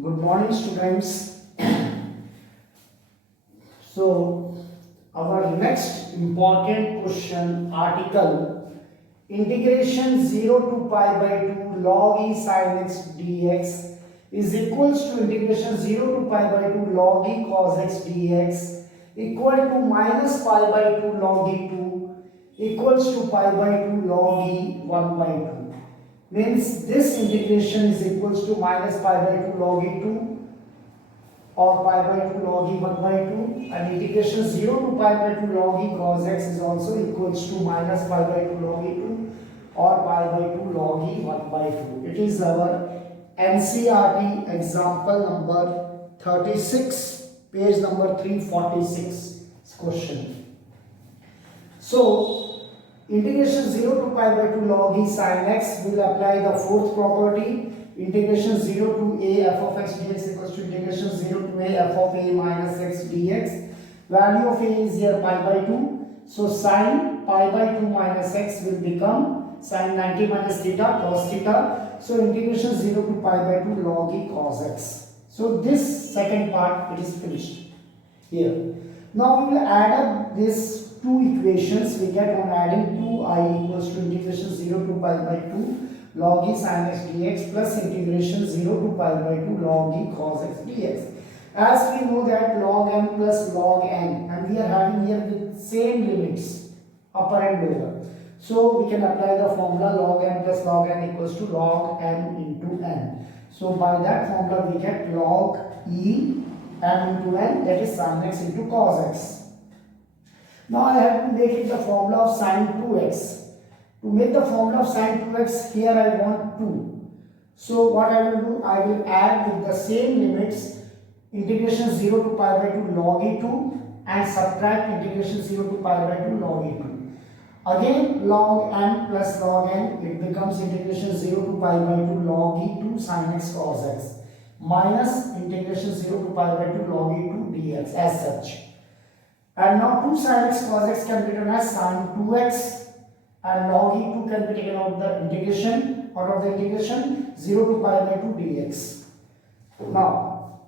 Good morning, students. So, our next important question article integration 0 to pi by 2 log e sin x dx is equals to integration 0 to pi by 2 log e cos x dx equal to minus pi by 2 log e 2 equals to pi by 2 log e 1 by 2. Means this integration is equals to minus pi by 2 log e 2 or pi by 2 log e 1 by 2, and integration 0 to pi by 2 log e cos x is also equals to minus pi by 2 log e 2 or pi by 2 log e 1 by 2. It is our NCERT example number 36, page number 346 question. So integration 0 to pi by 2 log e sin x will apply the fourth property. Integration 0 to a f of x dx equals to integration 0 to a f of a minus x dx. Value of a is here pi by 2. So sin pi by 2 minus x will become sin 90 minus theta cos theta. So integration 0 to pi by 2 log e cos x. So this second part it is finished here. Now we will add up this two equations. We get on adding 2I equals to integration 0 to pi by 2 log e sin x dx plus integration 0 to pi by 2 log e cos x dx. As we know that log m plus log n, and we are having here the same limits upper and lower. So we can apply the formula log m plus log n equals to log m into n. So by that formula we get log e m into n, that is sin x into cos x. Now I have to make it the formula of sin 2x. To make the formula of sin 2x, here I want 2. So what I will do, I will add with the same limits integration 0 to pi by 2 log e 2 and subtract integration 0 to pi by 2 log e 2. Again log n plus log n, it becomes integration 0 to pi by 2 log e 2 sin x cos x minus integration 0 to pi by 2 log e 2 dx as such. And now 2 sin x cos x can be written as sin 2x and log e 2 can be taken out of the integration 0 to pi by 2 dx. Now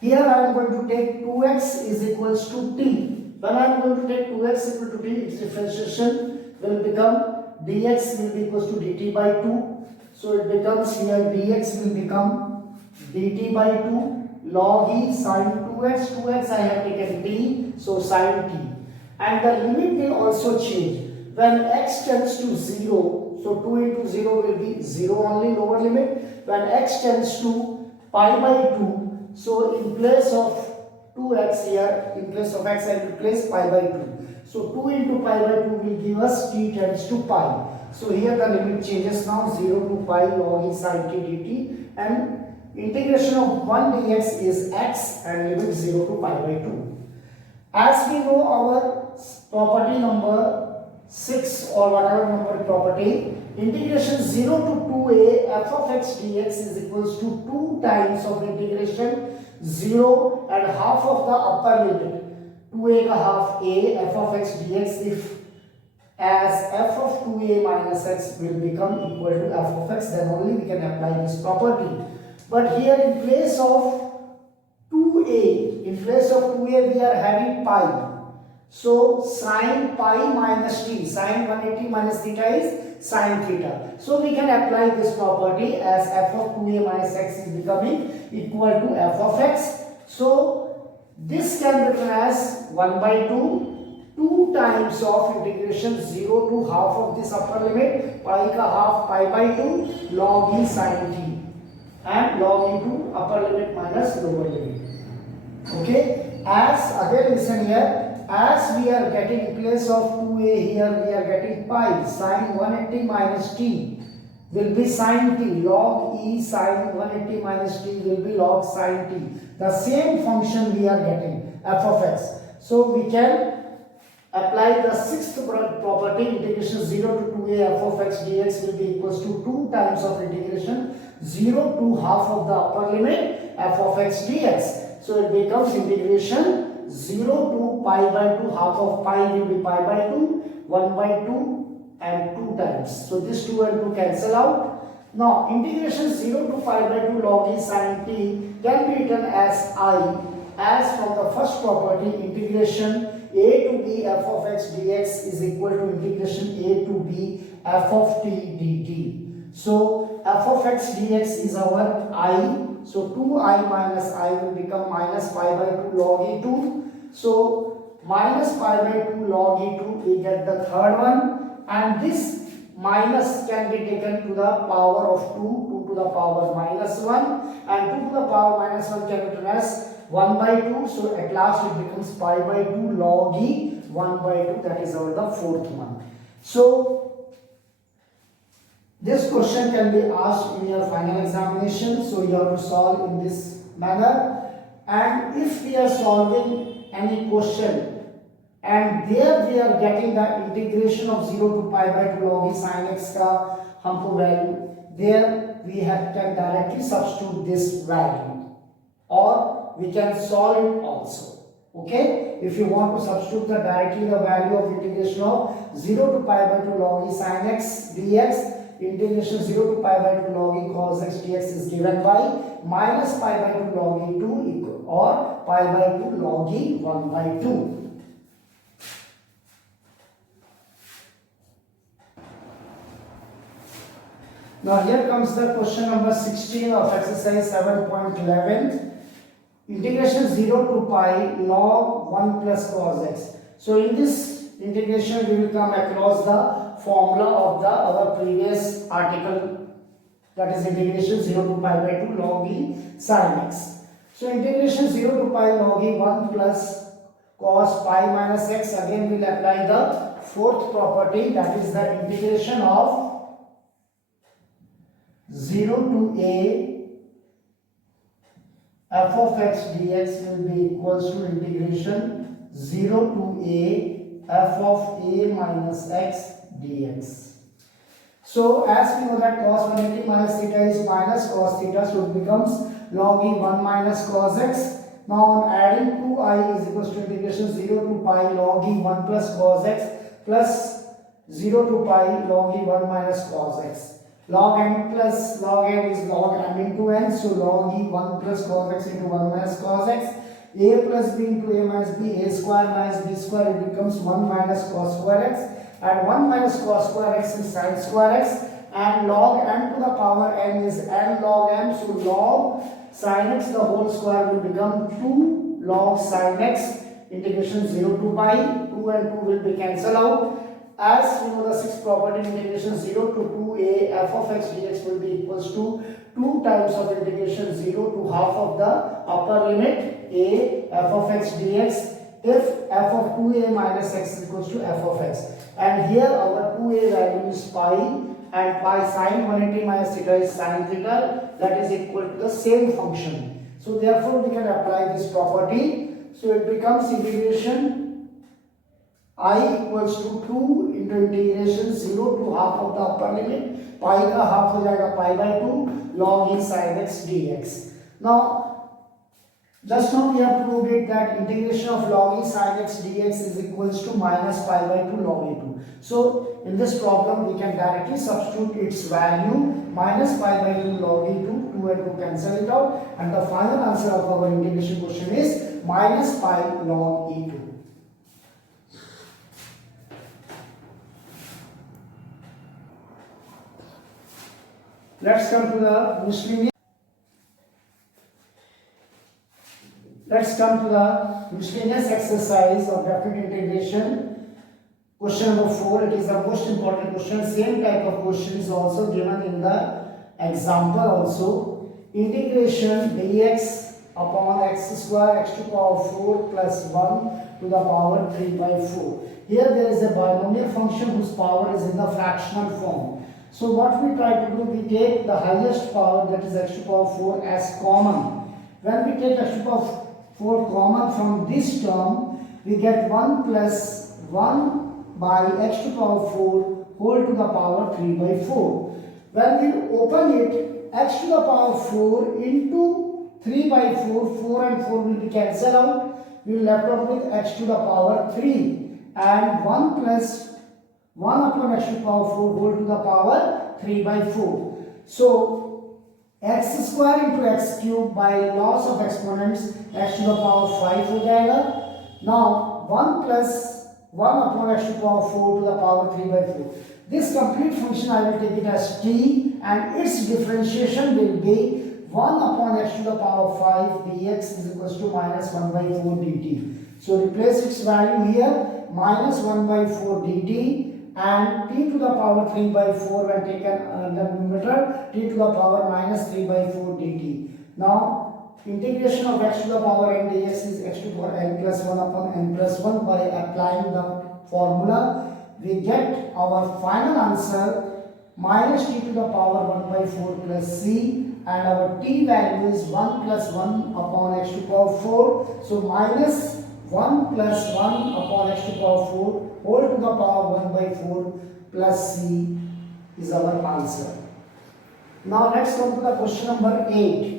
here I am going to take 2x is equals to t. When I am going to take 2x equal to t, its differentiation will become dx will be equals to dt by 2. So it becomes here dx will become dt by 2 log e sin 2x. 2x I have taken t, so sin t. And the limit will also change. When x tends to 0, so 2 into 0 will be 0 only, lower limit. When x tends to pi by 2, so in place of 2x here, in place of x I will place pi by 2. So 2 into pi by 2 will give us t tends to pi. So here the limit changes now 0 to pi log e sin t dt, and integration of 1 dx is x and limit 0 to pi by 2. As we know our property number 6 or whatever number property, integration 0 to 2a f of x dx is equals to 2 times of integration 0 and half of the upper limit 2a ka half a f of x dx, if as f of 2a minus x will become equal to f of x, then only we can apply this property. But here in place of 2a, we are having pi. So sin pi minus t, sin 180 minus theta is sin theta. So we can apply this property as f of 2a minus x is becoming equal to f of x. So this can be written as 1 by 2, 2 times of integration 0 to half of this upper limit, pi ka half pi by 2 log e sin t and log e to upper limit minus lower limit. Okay, as again listen here. As we are getting in place of 2a here, we are getting pi. Sin 180 minus t will be sin t. Log e sin 180 minus t will be log sin t. The same function we are getting, f of x. So we can apply the sixth property, integration 0 to 2a f of x dx will be equals to 2 times of integration 0 to half of the upper limit f of x dx. So it becomes integration 0 to pi by 2, half of pi will be pi by 2, 1 by 2 and 2 times. So this 2 and 2 cancel out. Now integration 0 to pi by 2 log e sin t can be written as I, as from the first property integration a to b f of x dx is equal to integration a to b f of t dt. So f of x dx is our I. So 2I minus I will become minus pi by 2 log e2. So minus pi by 2 log e2, we get the third one, and this minus can be taken to the power of 2, 2 to the power minus 1, and 2 to the power minus 1 can be written as 1 by 2. So at last it becomes pi by 2 log e 1 by 2. That is our the fourth one. So this question can be asked in your final examination. So you have to solve in this manner. And if we are solving any question and there we are getting the integration of 0 to pi by 2 log e sin x का हमको value, there we can directly substitute this value, or we can solve it also. Okay, if you want to substitute directly the value of integration of 0 to pi by 2 log e sin x dx, integration 0 to pi by 2 log e cos x dx is given by minus pi by 2 log e 2 equal, or pi by 2 log e 1 by 2. Now here comes the question number 16 of exercise 7.11. Integration 0 to pi log 1 plus cos x. So in this integration we will come across the formula of our previous article, that is integration 0 to pi by 2 log e sin x. So integration 0 to pi log e 1 plus cos pi minus x, again we will apply the fourth property, that is the integration of 0 to a f of x dx will be equals to integration 0 to a f of a minus x dx. So as we know that cos 180 minus theta is minus cos theta, so it becomes log e 1 minus cos x. Now on adding 2I is equals to integration 0 to pi log e 1 plus cos x plus 0 to pi log e 1 minus cos x. Log n plus log n is log m into n, so log e 1 plus cos x into 1 minus cos x. A plus b into a minus b, a square minus b square, it becomes 1 minus cos square x, and 1 minus cos square x is sin square x, and log m to the power n is n log m, so log sin x the whole square will become 2 log sin x, integration 0 to pi, 2 and 2 will be cancelled out. As we know the sixth property, integration 0 to 2a f of x dx will be equals to 2 times of integration 0 to half of the upper limit a f of x dx if f of 2a minus x is equals to f of x. And here our 2a value is pi, and pi sin 180 minus theta is sin theta, that is equal to the same function. So therefore we can apply this property. So it becomes integration I equals to 2 into integration 0 to half of the upper limit, pi का half हो जाएगा pi by 2 log e sin x dx. Now just now we have proved it that integration of log e sin x dx is equals to minus pi by 2 log e2. So in this problem we can directly substitute its value minus pi by 2 log e2, 2 and 2 cancel it out, and the final answer of our integration question is minus pi log e2. Let's come to the miscellaneous. Let's come to the miscellaneous exercise of definite integration. Question number 4. It is the most important question. Same type of question is also given in the example also. Integration dx upon x square x to power 4 plus 1 to the power 3 by 4. Here there is a binomial function whose power is in the fractional form. So what we try to do, we take the highest power, that is x to power 4, as common. When we take x to power 4 common from this term, we get 1 plus 1 by x to power 4 whole to the power 3 by 4. When we open it, x to the power 4 into 3 by 4, 4 and 4 will be cancelled out. We will left out with x to the power 3, and 1 plus 1 upon x to the power 4 whole to the power 3 by 4. So x square into x cube by loss of exponents x to the power 5 हो जाएगा. Now 1 plus 1 upon x to the power 4 to the power 3 by 4. This complete function I will take it as t, and its differentiation will be 1 upon x to the power 5 dx is equals to minus 1 by 4 dt. So replace its value here, minus 1 by 4 dt, and t to the power 3 by 4 when taken the numerator, t to the power minus 3 by 4 dt. Now integration of x to the power n dx is x to the power n plus 1 upon n plus 1. By applying the formula, we get our final answer minus t to the power 1 by 4 plus c, and our t value is 1 plus 1 upon x to the power 4. So minus 1 plus 1 upon x to the power 4 whole to the power 1 by 4 plus c is our answer. Now let's come to the question number 8.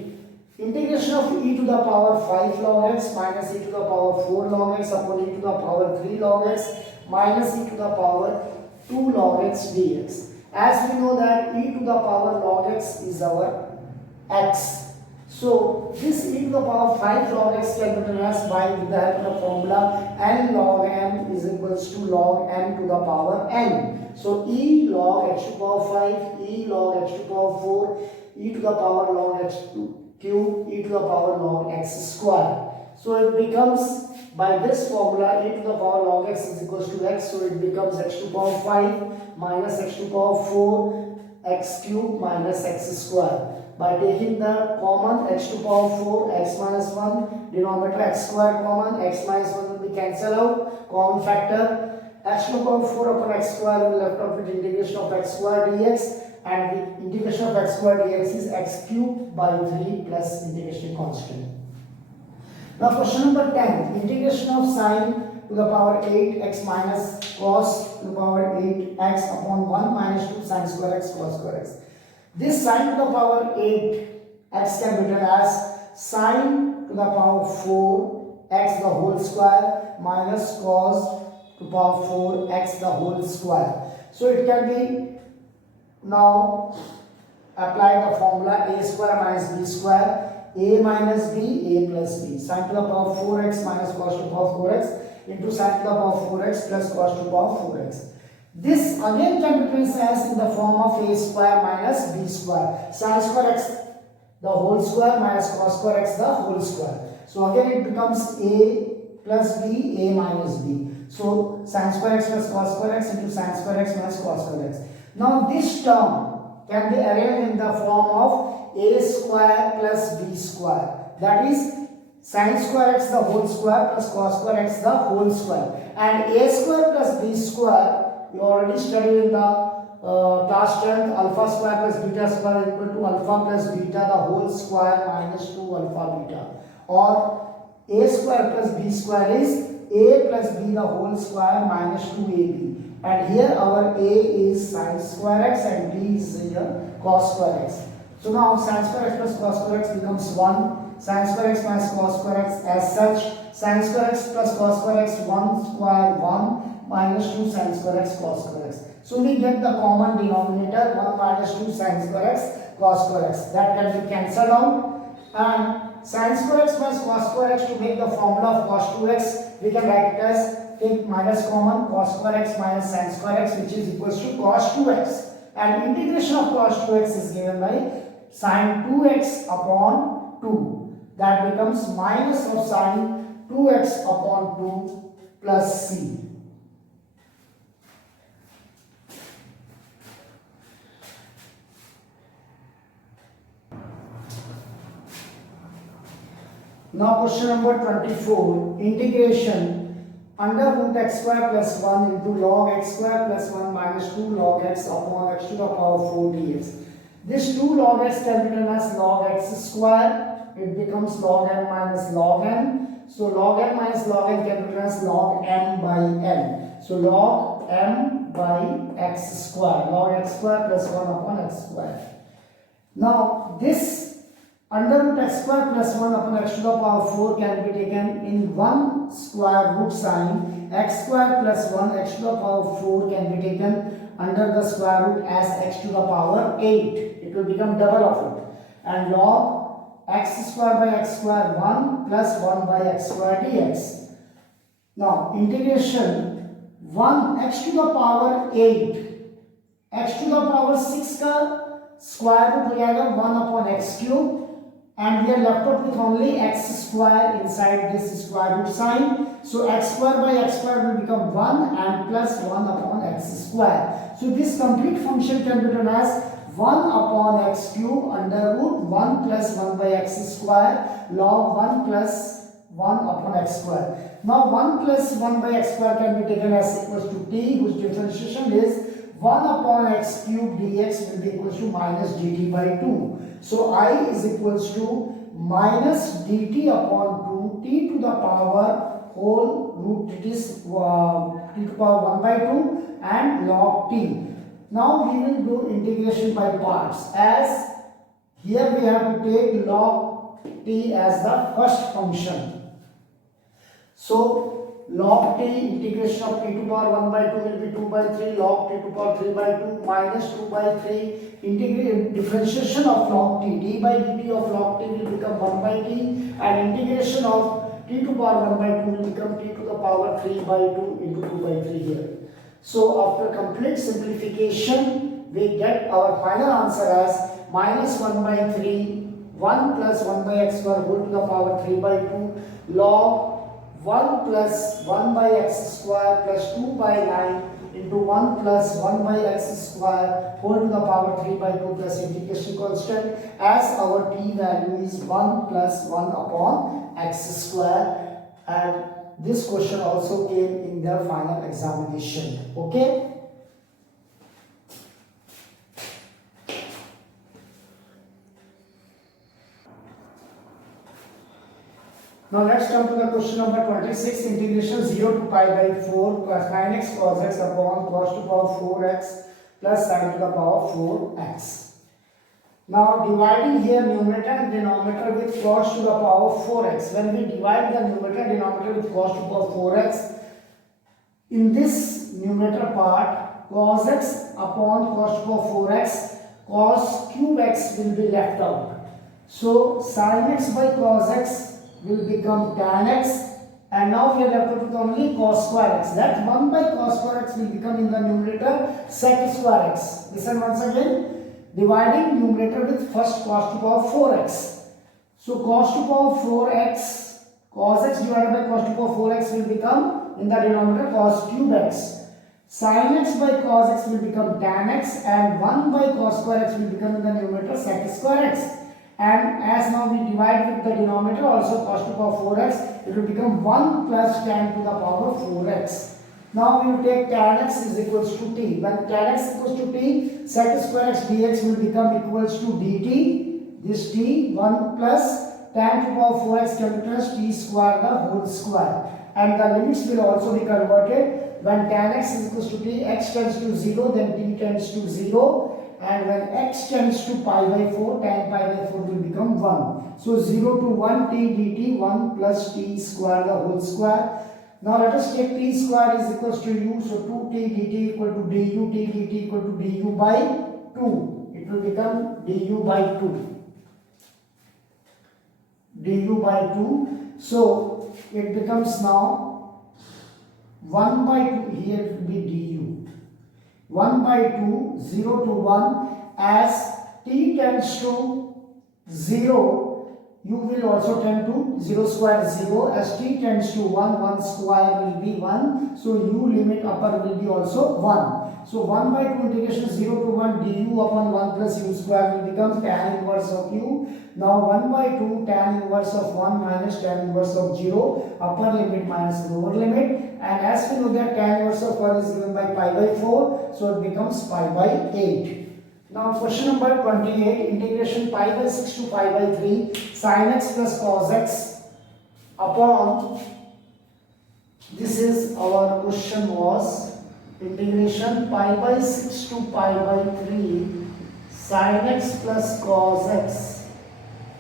Integration of e to the power 5 log x minus e to the power 4 log x upon e to the power 3 log x minus e to the power 2 log x dx. As we know that e to the power log x is our x. So this e to the power 5 log x can be written as by with the help of the formula n log m is equals to log m to the power n. So e log x to the power 5, e log x to the power 4, e to the power log x cube, e to the power log x square. So it becomes, by this formula, e to the power log x is equals to x. So it becomes x to the power 5 minus x to the power 4 x cube minus x square. By taking the common x to the power 4, x minus 1, denominator x square common, x minus 1 will be cancelled out, common factor, x to the power 4 upon x square will be left out with integration of x square dx, and the integration of x square dx is x cube by 3 plus integration constant. Now question number 10, integration of sine to the power 8 x minus cos to the power 8 x upon 1 minus 2 sine square x cos square x. This sine to the power 8 x can be written as sine to the power 4 x the whole square minus cos to the power 4 x the whole square. So it can be, now apply the formula a square minus b square, a minus b, a plus b, sine to the power 4x minus cos to the power 4x into sine to the power 4x plus cos to the power 4x. This again can be written as in the form of a square minus b square, sine square x the whole square minus cos square x the whole square. So again it becomes a plus b, a minus b. So sine square x plus cos square x into sine square x minus cos square x. Now this term can be arranged in the form of a square plus b square, that is sine square x the whole square plus cos square x the whole square, and a square plus b square you already studied in the class 10th, alpha square plus beta square is equal to alpha plus beta the whole square minus 2 alpha beta, or a square plus b square is a plus b the whole square minus 2ab, and here our a is sine square x and b is cos square x. So now sine square x plus cos square x becomes 1, sine square x minus cos square x, as such sine square x plus cos square x 1 square 1 minus 2 sine square x cos square x. So we get the common denominator 1 minus 2 sine square x cos square x, that can be cancelled out, and sine square x minus cos square x, to make the formula of cos 2x we can write it as, take minus common, cos square x minus sine square x, which is equals to cos 2x, and integration of cos 2x is given by sine 2x upon 2, that becomes minus of sine 2x upon 2 plus c. Now question number 24, integration under root x square plus 1 into log x square plus 1 minus 2 log x upon x to the power 4 dx. This 2 log x can be written as log x square, it becomes log m minus log n. So log m minus log n can be written as log m by n. So log m by x square, log x square plus 1 upon x square. Now this under root x square plus 1 upon x to the power 4 can be taken in one square root sign. X square plus 1 x to the power 4 can be taken under the square root as x to the power 8. It will become double of it. And log x square by x square 1 plus 1 by x square dx. Now integration 1 x to the power 8 x to the power 6 का square root हो जाएगा 1 upon x cube and we are left out with only x square inside this square root sign. So x square by x square will become 1 and plus 1 upon x square. So this complete function can be written as 1 upon x cube under root 1 plus 1 by x square log 1 plus 1 upon x square. Now 1 plus 1 by x square can be taken as equals to t, whose differentiation is 1 upon x cube dx will be equals to minus dt by 2. So I is equals to minus dt upon 2 t to the power whole root, it is t to the power 1 by 2 and log t. Now we will do integration by parts, as here we have to take log t as the first function. So log t integration of t to the power 1 by 2 will be 2 by 3 log t to the power 3 by 2 minus 2 by 3 integrate differentiation of log t, d by dt of log t will become 1 by t and integration of t to the power 1 by 2 will become t to the power 3 by 2 into 2 by 3 here. So after complete simplification we get our final answer as minus 1 by 3 1 plus 1 by x square whole to the power 3 by 2 log 1 plus 1 by x square plus 2 by 9 into 1 plus 1 by x square whole to the power 3 by 2 plus integration constant, as our t value is 1 plus 1 upon x square, and this question also came in their final examination. Okay. Now let's come to the question number 26. Integration 0 to pi by 4 plus 9x cos x upon cos to the power 4x plus sin to the power 4x. Now dividing here numerator and denominator with cos to the power 4x. When we divide the numerator and denominator with cos to the power 4x, in this numerator part cos x upon cos to the power 4x, cos cube x will be left out. So sin x by cos x will become tan x, and now we are left with only cos square x. That 1 by cos square x will become in the numerator sec square x. Listen once again. Dividing numerator with first cos to the power 4x. So cos to the power 4x, cos x divided by cos to the power 4x will become in the denominator cos cube x. Sin x by cos x will become tan x, and 1 by cos square x will become in the numerator sec square x. And as now we divide with the denominator also cos to the power 4x, it will become 1 plus tan to the power 4x. Now we will take tan x is equals to t. When tan x equals to t, sec square x dx will become equals to dt. This t 1 plus tan to the power 4x can be written as t square the whole square. And the limits will also be converted. When tan x is equals to t, x tends to 0, then t tends to 0. And when x tends to pi by 4, tan pi by 4 will become 1. So 0 to 1 t dt 1 plus t square the whole square. Now let us take t square is equals to u. So 2t dt equal to du, t dt equal to du by 2. It will become du by 2. Du by 2. So it becomes now 1 by 2. Here it will be du. 1 by 2, 0 to 1, as t tends to 0, u will also tend to 0 square 0, as t tends to 1, 1 square will be 1, so u limit upper will be also 1. So 1 by 2 integration 0 to 1 du upon 1 plus u square will become tan inverse of u. Now 1 by 2 tan inverse of 1 minus tan inverse of 0, upper limit minus lower limit. And as we know that tan inverse of 1 is given by pi by 4, so it becomes pi by 8. Now question number 28, integration pi by 6 to pi by 3 sin x plus cos x upon, this is our question was, integration pi by 6 to pi by 3 sin x plus cos x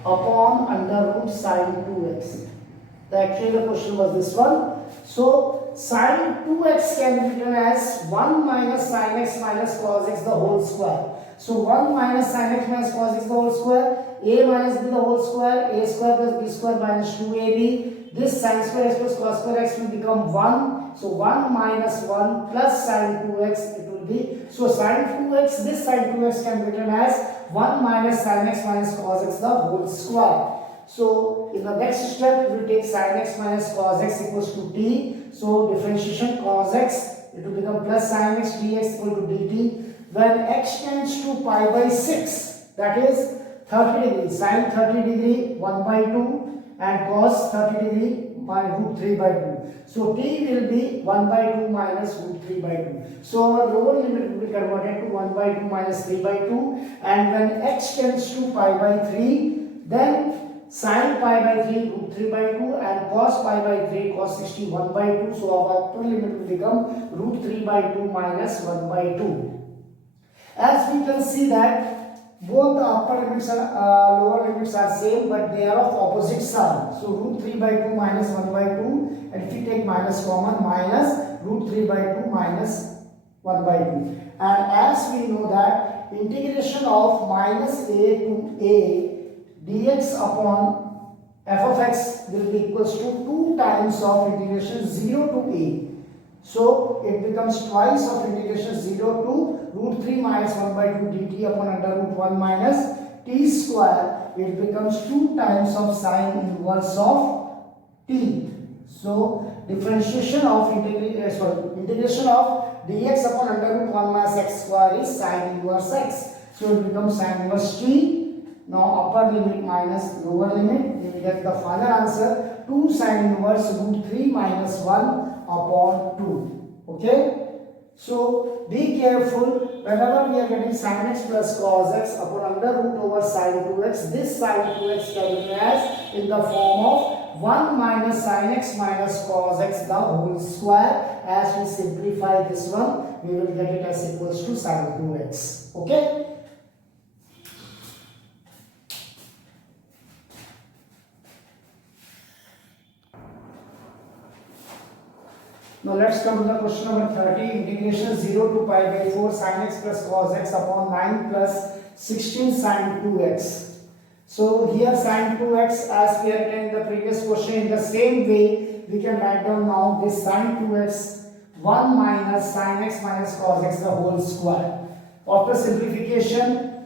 upon under root sin 2x. Actually the question was this one. So sin 2x can be written as 1 minus sin x minus cos x the whole square. So 1 minus sin x minus cos x the whole square, a minus b the whole square, a square plus b square minus 2ab. This sin square x plus cos square x will become 1. So 1 minus 1 plus sin 2x it will be. So sin 2x, this sin 2x can be written as 1 minus sin x minus cos x the whole square. So in the next step we will take sin x minus cos x equals to t. So differentiation cos x, it will become plus sin x dx equal to dt. When x tends to pi by 6, that is 30 degree, sin 30 degree 1 by 2 and cos 30 degree by root 3 by 2. So t will be 1 by 2 minus root 3 by 2. So our lower limit will be converted to 1 by 2 minus 3 by 2, and when x tends to pi by 3, then sin pi by 3 root 3 by 2 and cos pi by 3 cos 61 by 2. So our upper limit will become root 3 by 2 minus 1 by 2. As we can see that both the upper limits and lower limits are same, but they are of opposite sign. So root 3 by 2 minus 1 by 2, and if we take minus common, minus root 3 by 2 minus 1 by 2. And as we know that integration of minus a to a dx upon f of x will be equals to 2 times of integration 0 to a. So it becomes twice of integration 0 to root 3 minus 1 by 2 dt upon under root 1 minus t square. It becomes 2 times of sine inverse of t. So differentiation of integration of dx upon under root 1 minus x square is sine inverse x. So it becomes sine inverse t. Now upper limit minus lower limit, we will get the final answer 2 sine inverse root 3 minus 1 upon 2. Okay? So be careful whenever we are getting sin x plus cos x upon under root over sin 2x, this sin 2x can be as in the form of 1 minus sin x minus cos x the whole square. As we simplify this one, we will get it as equals to sin 2x. Okay? Now let's come to the question number 30. Integration 0 to pi by 4 sin x plus cos x upon 9 plus 16 sin 2x. So here sin 2x, as we had written in the previous question, in the same way we can write down now this sin 2x 1 minus sin x minus cos x the whole square. After simplification,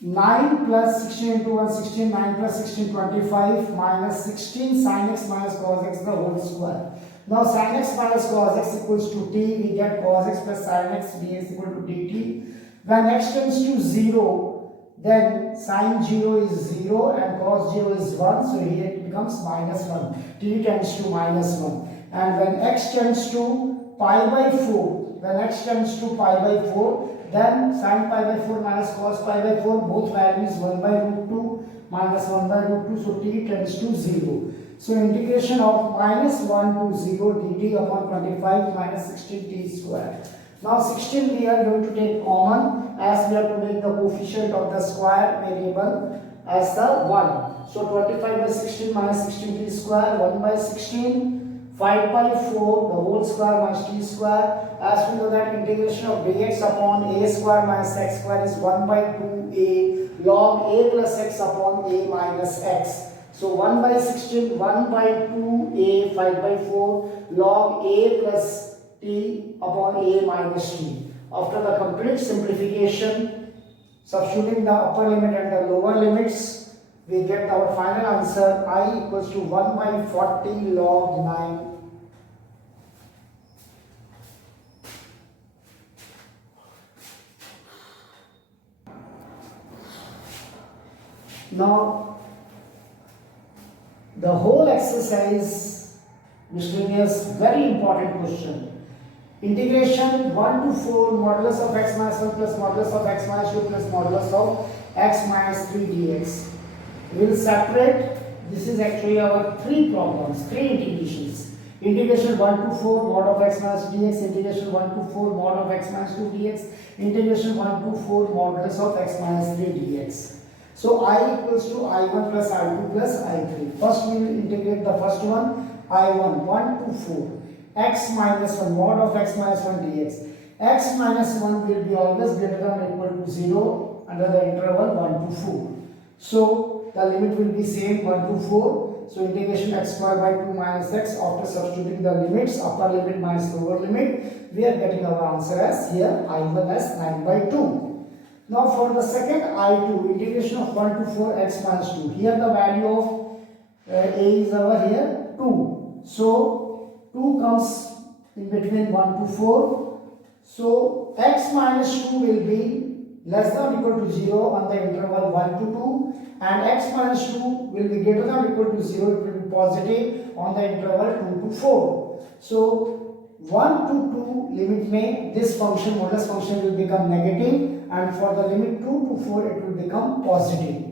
9 plus 16 into 1 16, 9 plus 16 25 minus 16 sin x minus cos x the whole square. Now sin x minus cos x equals to t, we get cos x plus sin x dx equal to dt. When x tends to 0, then sin 0 is 0 and cos 0 is 1, so here it becomes minus 1. T tends to minus 1. And when x tends to pi by 4, then sin pi by 4 minus cos pi by 4, both values 1 by root 2 minus 1 by root 2, so t tends to 0. So integration of minus 1 to 0 dt upon 25 minus 16 t square. Now 16 we are going to take common, as we have to make the coefficient of the square variable as the 1. So 25 by 16 minus 16 t square, 1 by 16, 5 by 4 the whole square minus t square. As we know that integration of dx upon a square minus x square is 1 by 2a log a plus x upon a minus x. So 1 by 16, 1 by 2a, 5 by 4 log a plus t upon a minus t. After the complete simplification, substituting the upper limit and the lower limits, we get our final answer I equals to 1 by 40 log 9. Now, the whole exercise miscellaneous, very important question. Integration 1 to 4 modulus of x minus 1 plus modulus of x minus 2 plus modulus of x minus 3 dx. We will separate. This is actually our 3 problems, 3 integrations. Integration 1 to 4 mod of x minus dx, integration 1 to 4 mod of x minus 2 dx, integration 1 to 4 modulus of x minus 3 dx. So I equals to I1 plus I2 plus I3. First we will integrate the first one, I1 1 to 4 x minus 1 mod of x minus 1 dx. x minus 1 will be always greater than or equal to 0 under the interval 1 to 4. So the limit will be same 1 to 4. So integration x square by 2 minus x, after substituting the limits, upper limit minus lower limit, we are getting our answer as here I1 as 9 by 2. Now for the second I2, integration of 1 to 4 x minus 2. Here the value of a is over here 2. So 2 comes in between 1 to 4. So x minus 2 will be less than or equal to 0 on the interval 1 to 2, and x minus 2 will be greater than or equal to 0, it will be positive on the interval 2 to 4. So 1 to 2 limit में this function modulus function will become negative, and for the limit 2 to 4 it will become positive.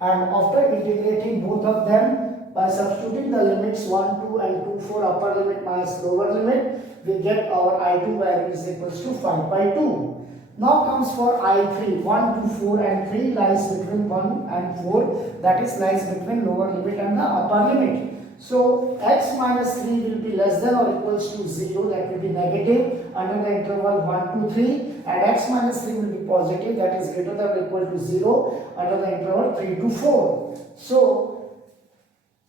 And after integrating both of them by substituting the limits 1, 2 and 2, 4, upper limit minus lower limit, we get our I2 value is equals to 5 by 2. Now comes for I3, 1, 2, 4 and 3 lies between 1 and 4, that is lies between lower limit and the upper limit. So x minus 3 will be less than or equals to 0, that will be negative under the interval 1 to 3, and x minus 3 will be positive, that is greater than or equal to 0 under the interval 3 to 4. So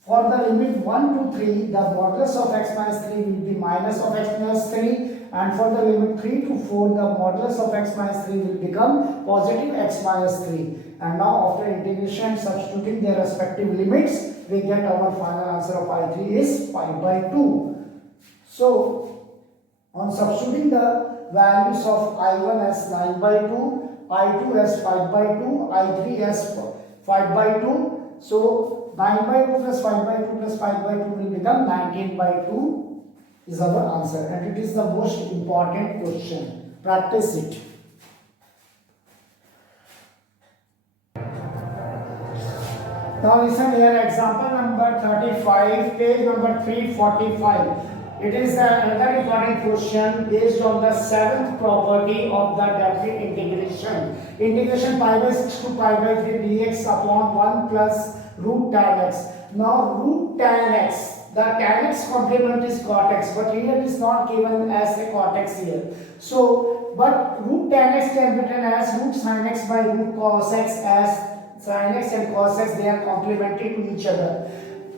for the limit 1 to 3, the modulus of x minus 3 will be minus of x minus 3, and for the limit 3 to 4, the modulus of x minus 3 will become positive x minus 3. And now after integration substituting their respective limits, we get our final answer of I3 is 5 by 2. So on substituting the values of I1 as 9 by 2, I2 as 5 by 2, I3 as 5 by 2. So 9 by 2 plus 5 by 2 plus 5 by 2 will become 19 by 2 is our answer, and it is the most important question. Practice it. Now listen here, example number 35, page number 345. It is another important question based on the seventh property of the definite integration. Integration pi by 6 to pi by 3 dx upon 1 plus root tan x. Now root tan x, the tan x complement is cot x, but here it is not given as a cot x here. So, but root tan x can be written as root sin x by root cos x, as sin x and cos x, they are complementary to each other.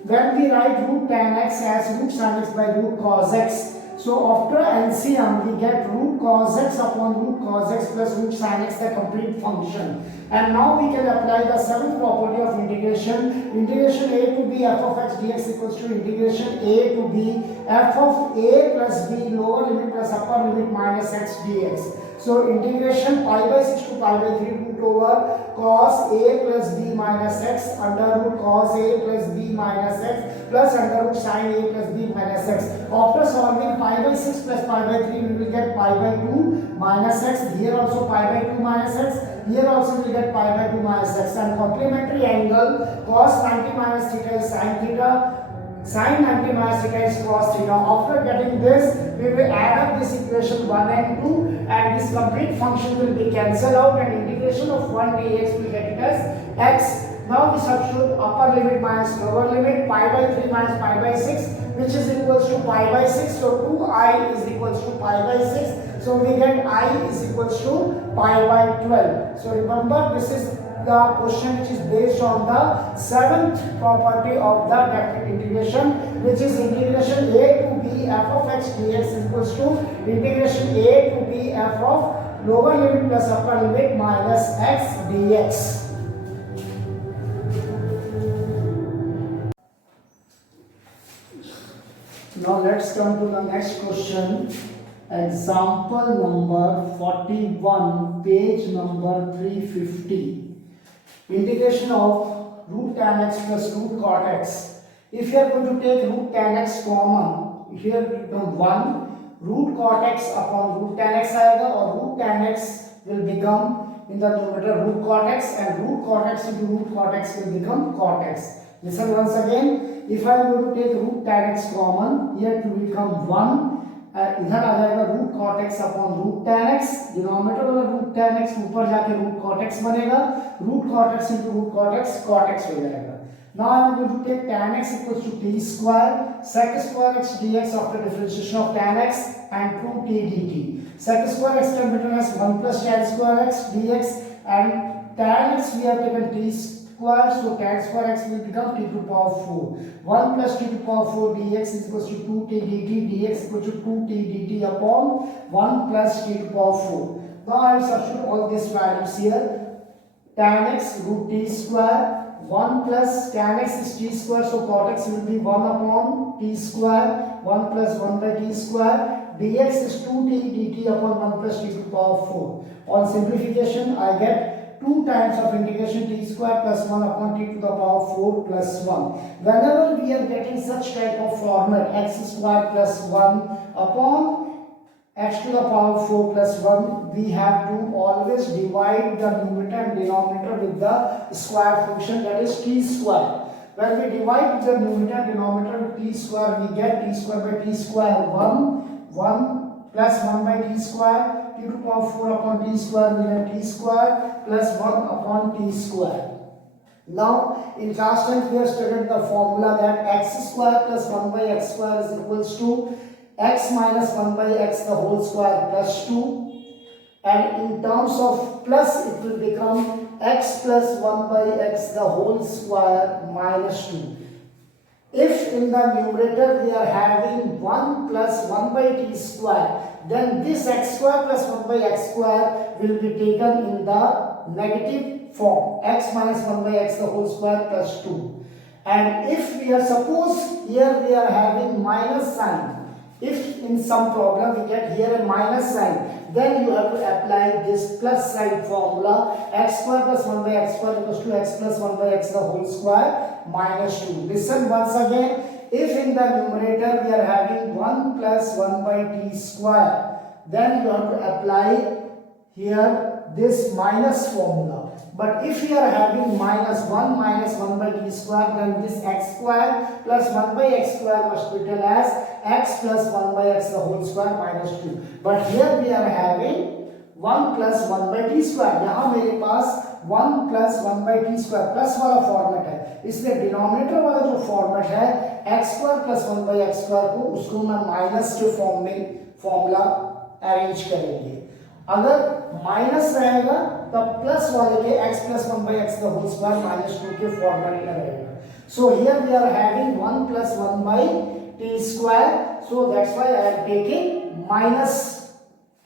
When we write root tan x as root sin x by root cos x, so after LCM we get root cos x upon root cos x plus root sin x, the complete function. And now we can apply the seventh property of integration. Integration a to b f of x dx equals to integration a to b f of a plus b lower limit plus upper limit minus x dx. So integration pi by 6 to pi by 3 root over cos a plus b minus x under root cos a plus b minus x plus under root sin a plus b minus x. After solving pi by 6 plus pi by 3, we will get pi by 2 minus x. Here also pi by 2 minus x. Here also we will get pi by 2 minus x. And complementary angle cos 90 minus theta is sin theta. Sin 90 minus theta is cos theta. After getting this, we will add up this equation 1 and 2, and this complete function will be cancelled out, and integration of 1 dx will get it as x. Now we substitute upper limit minus lower limit, pi by 3 minus pi by 6, which is equals to pi by 6. So 2i is equals to pi by 6. So we get I is equals to pi by 12. So remember, this is the question which is based on the seventh property of the definite integration, which is integration a to b f of x dx equals to integration a to b f of lower limit plus upper limit minus x dx. Now let's come to the next question. Example number 41, page number 350. Integration of root tan x plus root cot x. If you are going to take root tan x common, here will become 1, root cot x upon root tan x आएगा, और root tan x will become in the numerator root cot x, and root cot x into root cot x will become cot x. Listen once again. If I am going to take root tan x common, here it will become 1. इधर आ जाएगा root cot X upon root tan X, denominator वाला root tan X ऊपर जाके root cot X बनेगा, root cot X into root cot X हो जाएगा. Now I am going to take tan x equals to t square, sec square x dx after differentiation of tan x and 2t dt. Sec square x can be written as 1 plus tan square x dx, and tan x we have taken t square, so tan square x will become t to the power 4. 1 plus t to the power 4 dx is equals to 2t dt, dx equals to 2t dt upon 1 plus t to the power 4. Now I will substitute all these values here. Tan x root t square, 1 plus tan x is t square, so cot x will be 1 upon t square, 1 plus 1 by t square, dx is 2t dt upon 1 plus t to the power 4. On simplification, I get 2 times of integration t square plus 1 upon t to the power 4 plus 1. Whenever we are getting such type of format, x square plus 1 upon x to the power 4 plus 1, we have to always divide the numerator and denominator with the square function, that is t square. When we divide the numerator and denominator with t square, we get t square by t square 1 plus 1 by t square, t to the power 4 upon t square, we get t square plus 1 upon t square. Now, in class 10 we have studied the formula that x square plus 1 by x square is equals to x minus 1 by x the whole square plus 2, and in terms of plus it will become x plus 1 by x the whole square minus 2. If in the numerator we are having 1 plus 1 by t square, then this x square plus 1 by x square will be taken in the negative form, x minus 1 by x the whole square plus 2. And if we are, suppose here we are having minus sign, if in some problem we get here a minus sign, then you have to apply this plus sign formula, x square plus 1 by x square equals to x plus 1 by x the whole square minus 2. Listen once again, if in the numerator we are having 1 plus 1 by t square, then you have to apply here this minus formula. But if we are having minus 1 minus 1 by t square, then this x square plus 1 by x square must be written as x plus 1 by x the whole square minus 2. But here we are having 1 plus 1 by t square. यहाँ मेरे पास 1 plus 1 by t square plus वाला format है, इसलिए denominator वाला जो format है x square plus 1 by x square को, उसको मैं माइनस के फॉर्म में फॉर्मूला अरेंज करेंगे. अगर माइनस रहेगा तब प्लस वाले के x plus 1 by x the whole square minus 2 के फॉर्मेट में रहेगा. So here we are having 1 plus 1 by t square, so that's why I am taking minus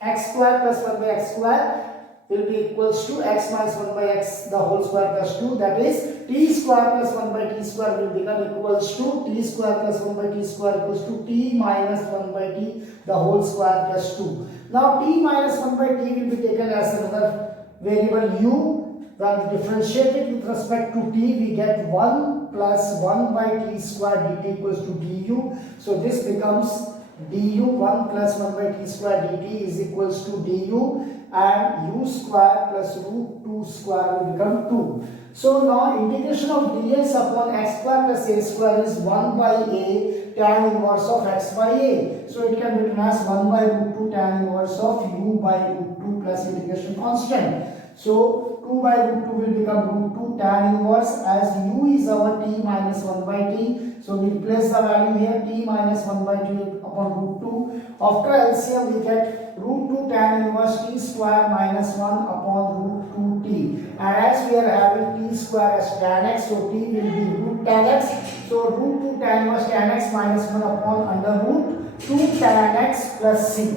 x square plus 1 by x square will be equals to x minus 1 by x the whole square plus 2, that is t square plus 1 by t square will become equals to t square plus 1 by t square equals to t minus 1 by t the whole square plus 2. Now t minus 1 by t will be taken as another variable u. When we differentiate it with respect to t, we get 1 plus 1 by t square dt equals to du. So this becomes du, 1 plus 1 by t square dt is equals to du, and u square plus root 2 square will become 2. So now integration of dx upon x square plus a square is 1 by a tan inverse of x by a. So it can be written as 1 by root 2 tan inverse of u by root 2 plus integration constant. So 2 by root 2 will become root 2 tan inverse, as u is our t minus 1 by t. So we place the value here, t minus 1 by t upon root 2. After LCM we get root 2 tan inverse t square minus 1 upon root 2t. And as we are having t square as tan x, so t will be root tan x. So root 2 tan inverse tan x minus 1 upon under root 2 tan x plus c.